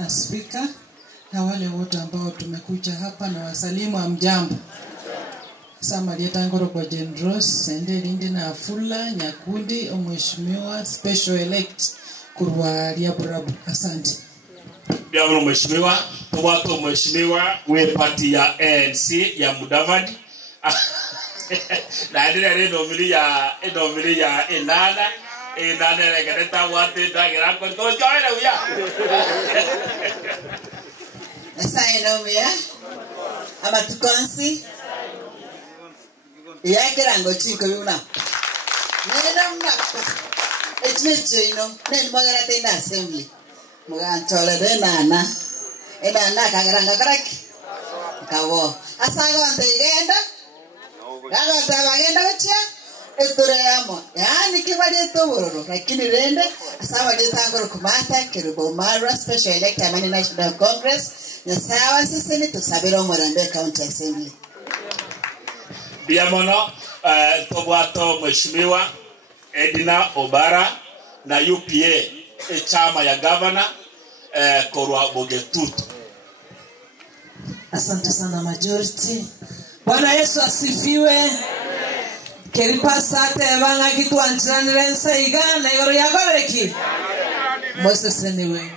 na speaker na wale wote ambao tumekuja hapa na wasalimu amjambo. Samarieta ngoro kwa Jendros, Sende Lindi na Afula, Nyakundi, Mheshimiwa Special Elect Kurwa Liaburabu. Asante. Biamu Mheshimiwa, tuwato Mheshimiwa, we party ya ANC ya Mudavadi. Na ndile nomili ya Enana. Enana regereta wate dagira kwa tojoele uya. Asainomia. Amatukonsi. Yakirango chiko yuna. Nena mnako. Echmeche ino. Nena magara tena assembly. Muganchola de nana. Enana kagaranga karaki. Kawo. Asaga ante igenda. Gaga tabagenda gocha. Etoreyamo. Yani kibali etororo. Lakini rende asawa de tangoro kumata Kerubo Mara Special Elect Amani National Congress. Nyasawa sisi ni tusabiro Morambe County Assembly. Biamono tobato Mheshimiwa Edina Obara na UPA chama ya governor Korwa Bogetutu. Asante sana majority. Bwana Yesu asifiwe. Keripa sate banga kitu antiranensa igana yoro yakoreki. Moses anyway.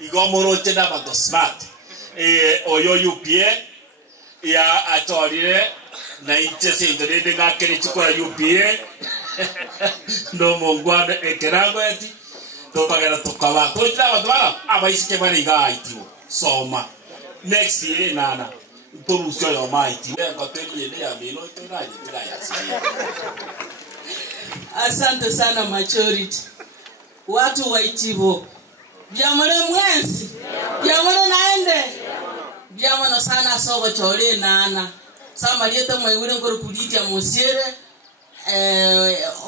Igomoro tena bato smart. Oyo UPA ya atorire na inchese indorede ngakere chukura UPA no mongwada ekerango eti topagera tokaba tojira badwala abaisike bari gaitiwo soma next year nana toruso yo maiti ngo tekuyende ya mino itoraje tiraya. Asante sana majority. Watu waitivo byamole mwensi byamole naende byamona sana sobo chole nana Samarieta mwaiwile ngoro kulitia Mosiere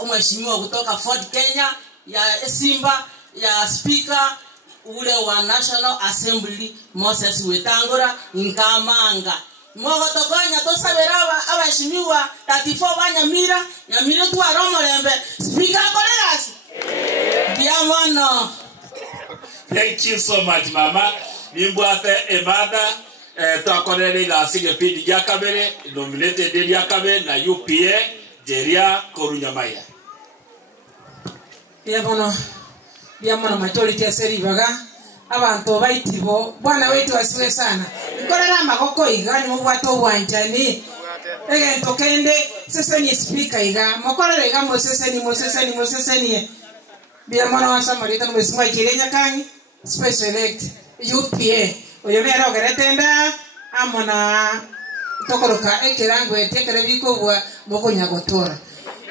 Mheshimiwa kutoka Fort Kenya ya Simba ya speaker ule wa National Assembly Moses Wetangula Nkamanga mwogo tokonya tosabera abashimiwa 34 banyamira nyamira tu aromolembe speaker kolegasi biamono. Thank you so much mama. Nimbwate emada twakorere gasige pindi ya kabere nominated ya kabere na UPA Jeria Korunyamaya. Biamono majority aseri baga abantu baitibo bwana wetu asiwe sana. Nkorera amagoko iga ni mubwato bwanjani. Ege ntokende sese ni speaker iga mokorere iga mosese ni biamono wa Samarieta Mheshimiwa Kirenya Kangi Special Elect UPA. Oyonera ogeretenda amona tokoroka ekerango etekere bikobwa mokonya gotora.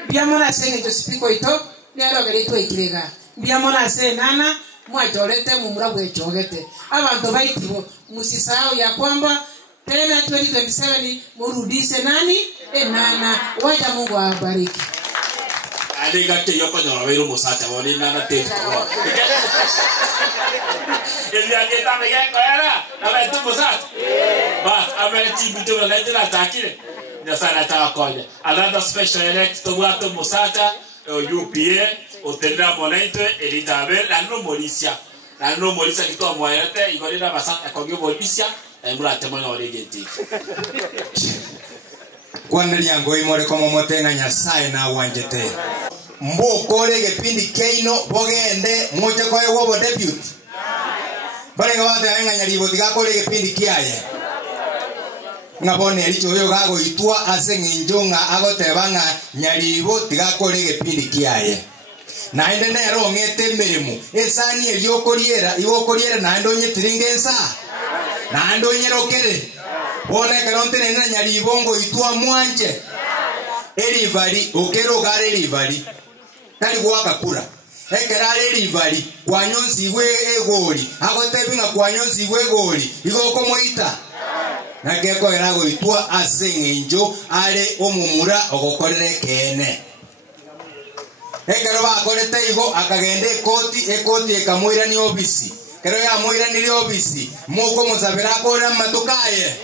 Biamona senge to speak ito nero ogeretwe ikirega. Biamona se nana mwatorete mumura bwechogete. Abantu baitibo musisao ya kwamba tena 2027 murudise nani nana wacha Mungu awabariki. Aliga ke yoko nyoro bero musata woni nana te ko. Elia ke ta mege ko era na tu musata. Ba amere chibuto na ndira takire. Na sana ta konya. Another special elect to wato musata UPA otenda monente Elizabeth la no Morisia. La no Morisia kito moyete igorira basaka kogyo Morisia emurate mono oregeti. Kwandelia ngoi more komo motenga Nyasaye na wanjete. Mbokore gepindi keino bogende moja kwa wobo debut. Bale ngawate anga nyaribo tigakore gepindi kiaye. Ngabone elicho yo gago itwa asenginjonga agotebanga nyaribo tigakore gepindi kiaye. Na ende nero ngete mirimo esani eliokoriera igokoriera na ndo nyetiringensa. Na ndo nyerokere. One karonte nena nyaribongo itwa mwanje. Elivari okero gare elivari. Kali gwaka kura. Ekerare elivari kwanyonzi we egori. Agotebinga kwanyonzi we egori. Igoko moita. Na geko erago itwa asengenjo ale omumura ogokorere kene. Ekero bakorete igo akagende ekoti ekamwira ni obisi. Kero ya moira ni obisi. Moko muzabera kora matukaye.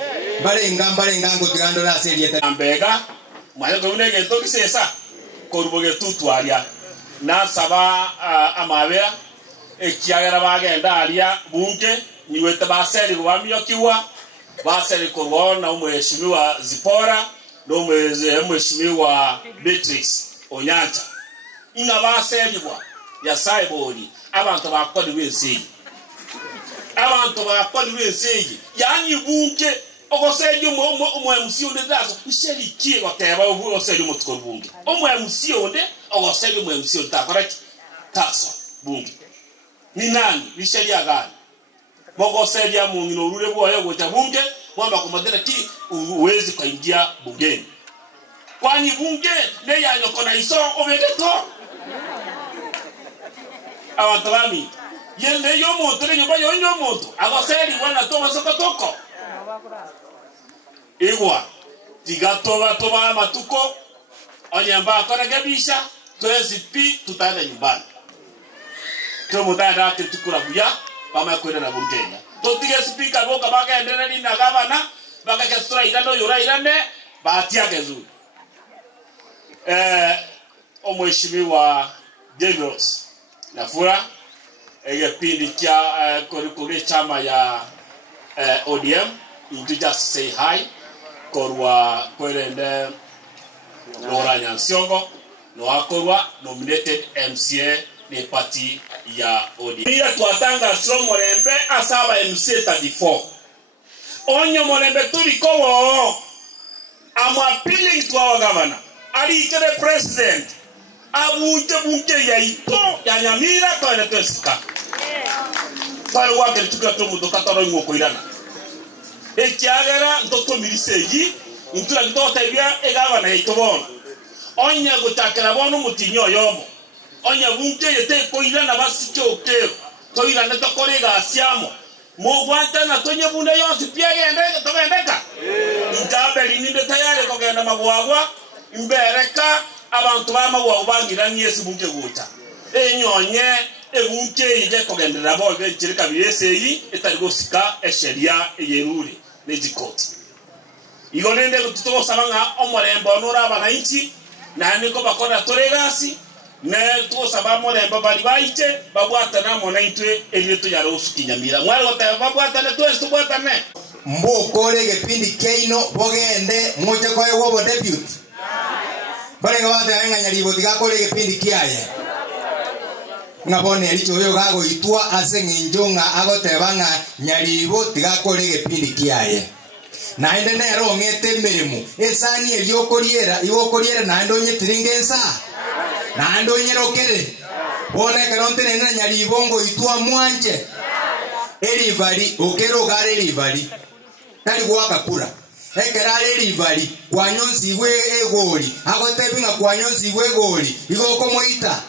Barenga ngo tigando la seriete. Ambega mwayo gone gento kisesa koruboge tutwaria na saba amabera ekiagera bagenda aria bunge niwete baseri gwamio kiwa baseri korona umheshimiwa Zipora no mheshimiwa Beatrice Onyancha inga baseri bwa ya saiboni abantu bakodi wensi abantu bakodi wensi yani bunge ogoseje umu MC onde daso isheri kie goteba obu oseje mutukor bunge umu MC onde ogoseje umu MC onde takoraki taso bunge ni nani ni sheria gani bogoseje mungino rure bwoyo gocha bunge mwamba kumadera ki uwezi kuingia bungeni kwani bunge ne yanyoko na iso obegeto abantu bami yende yo muntu ne nyoba yo muntu agoseri wana toma sokotoko igwa tigatoba toba matuko onyamba akora gabisha twezi tutaenda nyumbani kyo mutanda tukura buya bama kwenda na bungenya totige speaker boka baka endera ni na gavana baka kastura irano yura irane batia kezu omheshimiwa James Nafura pindi kia kore chama ya ODM into just say hi korwa kwende Laura Nyansiongo no akorwa nominated MCA ni party ya ODM pia tuatanga so Molembe asaba MC 34 onyo Molembe tulikowo I'm appealing to our governor ali kere president bunge ya ito ya Nyamira kwa netesika kwa wake tuka to mudoka toro ngoko irana ekiagera ndoto miliseji intura ndota ibya egava na itobona onya gutakira bono mutinyo yomo onya bunge yete ko irana basikyo ke to irana to korega asiamo mo gwanta na tonye bunda yose pia gende to bendeka ndabeli ninde tayari ko genda magwagwa imbereka abantu bamagwa ubangira nyesi bunge guta enyonye ebunke ije kogendera boge kirika biyeseyi etarigosika esheria yerure nejikoti igonende kututo sabanga Omolembe onora abananchi nani ko bakora toregasi ne to sabamo Omolembe bali baiche babwata na monaitwe elieto yaro usukinyamira mwari goteba babwata ne to estubwata ne mbokore gepindi keino bogende moja kwa wobo debut bale gawate anganya ribo tigakore gepindi kiaye ngabone alicho yo gago itwa asenginjonga agotebanga nyaribo tigakore gepindi kiaye naende nero ngete mirimo esani eliokoriera iwokoriera naende onyetiringensa naende onyerokere one karonte nena nyaribongo itwa mwanje elivari okero gare elivari tali gwaka kura ekerare elivari kwanyonsi gwe egori agotebinga kwanyonsi gwe egori igoko moita